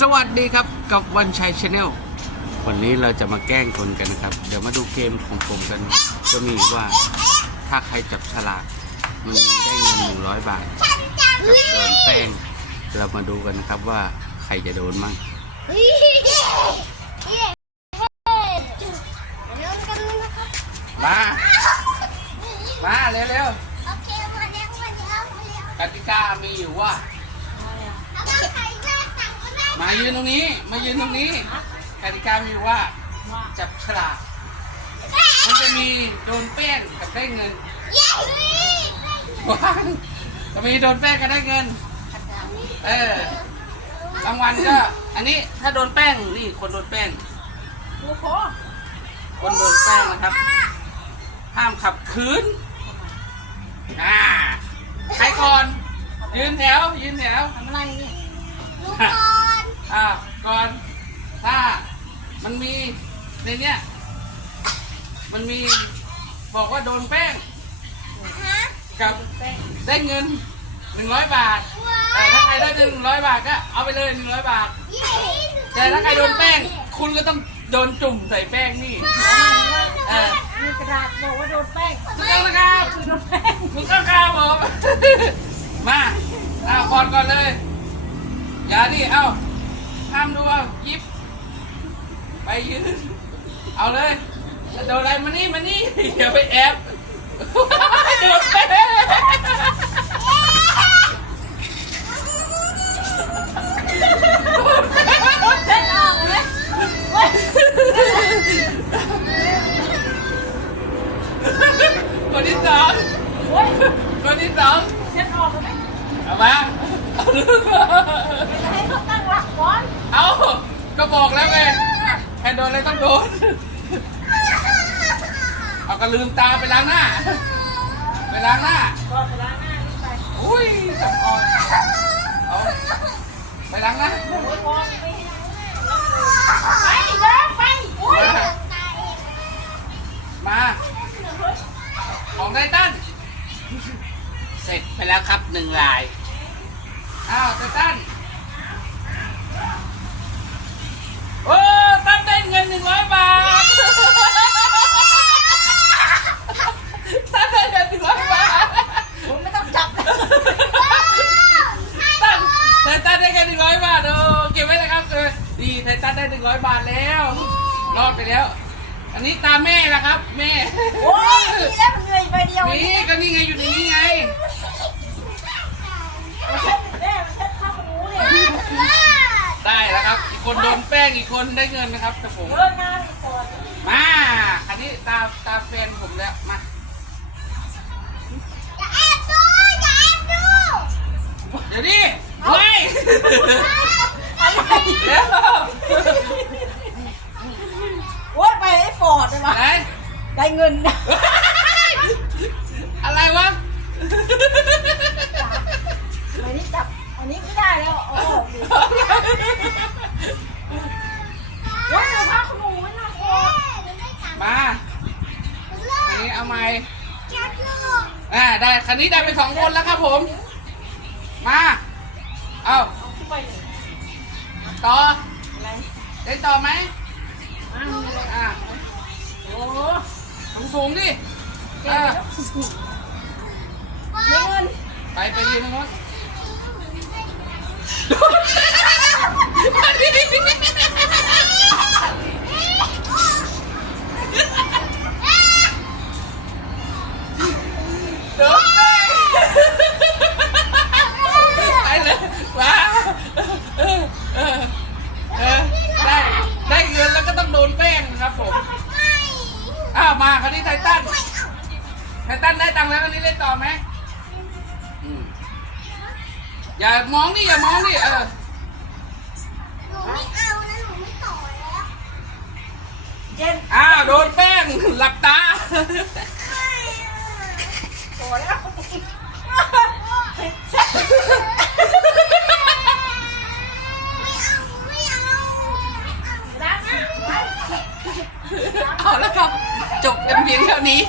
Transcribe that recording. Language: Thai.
สวัสดีครับกับวันชัยชาแนลวันนี้เราจะมาแกล้งคนกันนะครับ เดี๋ยวมาดูเกมของผมกันก็มีว่าถ้าใครจับฉลากมันได้เงินหนึ่งร้อยบาทกับโดนแป้งเรามาดูกันนะครับว่าใครจะโดนมั่งมามาเร็วๆกติกามีอยู่ว่า มายืนตรงนี้ มายืนตรงนี้กติกามีอยู่ว่าจับฉลากมันจะมีโดนแป้งกับได้เงินว้างจะมีโดนแป้งกับได้เงิน เออรางวัลก็ อันนี้ถ้าโดนแป้งนี่คนโดนแป้งโอ้โหคนโดนแป้งนะครับ ห้ามขับขืนอ่าใครก่อน ยืนแถว ยืนแถวทำอะไรเนี่ย อ่าก่อนถ้ามันมีในเนี้ยมันมีบอกว่าโดนแป้งกับได้เงินหนึ่งร้อยบาทแต่ถ้าใครได้หนึ่งร้อยบาทก็เอาไปเลยหนึ่งร้อยบาท แต่ถ้าใครโดนแป้ง คุณก็ต้องโดนจุ่มใส่แป้งนี่เออมีกระดาษบอกว่าโดนแป้งถูกต้องนะครับคือโดนแป้งถูกต้องครับผมมาเอาก่อนก่อนเลยอย่าดิเอา ห้ามดูเอายิบ ไปยืน เอาเลยโดนอะไรมานี่มานี่อย่าไปแอบโดนแป้งเส้นออกเลยเว้ยคนที่สองเว้ยคนที่สองเส้นออกเลยเอามาเอาเขาตั้งหลักก่อน เอาก็ บอกแล้วไงแค่โดนอะไรต้องโดน เอาก็ลืมตาไปล้างหน้า ไปล้างหน้าก่อนเวลาหน้านี่ไปอุ้ยจับออกเอาไปล้างหน้าโอ้ยก่อนไปไปเดินไปอุ้ยมา ของไททันเสร็จไปแล้วครับหนึ่งลาย อ้าวไททันโอ้ตั้นได้เงินหนึ่งร้อยบาท ตั้นได้เงินหนึ่งร้อยบาท ผมไม่ต้องจับเลย ตั้นไททันได้เงินหนึ่งร้อยบาทโอ้เก็บไว้นะครับเออดีไททันได้หนึ่ งร้อยบาทแล้ว รอดไปแล้ว อันนี้ตามแม่ละครับ แม่ โอ้ยดีแล้วมันเหนื่อยไปเดียวนี่ก็นี่ไงอยู่ในนี้ไง มันเส้นแม่มันเส้นข้าวหมูเนี่ยได้แล้วครับ อีกคนโดนแป้งอีกคนได้เงินนะครับกระผมเดินมาก่อนมาอันนี้ตาตาแฟนผมแล้วมาเดี๋ยวนี้เฮ้ยอะไรเดี๋ยว ไอ้ฟอร์ดเลยไหนวะได้เงินนะอะไรวะ อันนี้จับ อันนี้ไม่ได้แล้ว โอ้โหดิโอ้ยเราพาขโมยนะโอ้มา อันนี้เอาไม้อ่าได้คันนี้ได้ไปสองคนแล้วครับผม มา เอาเอาขึ้นไปเลยต่ออะไรเล่นต่อไหมอ้าวอะไรอ่า โอ้สูงสูงๆดิเก่อ่างแล้วเงินไปไปยืนตรงนู้น มาคราวนี้ไททันไททันได้ตังค์แล้วคราวนี้เล่นต่อไหมอย่ามองนี่อย่ามองนี่เออหนูไม่เอานะหนูไม่ต่อแล้วเย็นอ้าวโดนแป้งหลับตาต่อแล้ว好了，好。 จบกันเพียงเท่านี้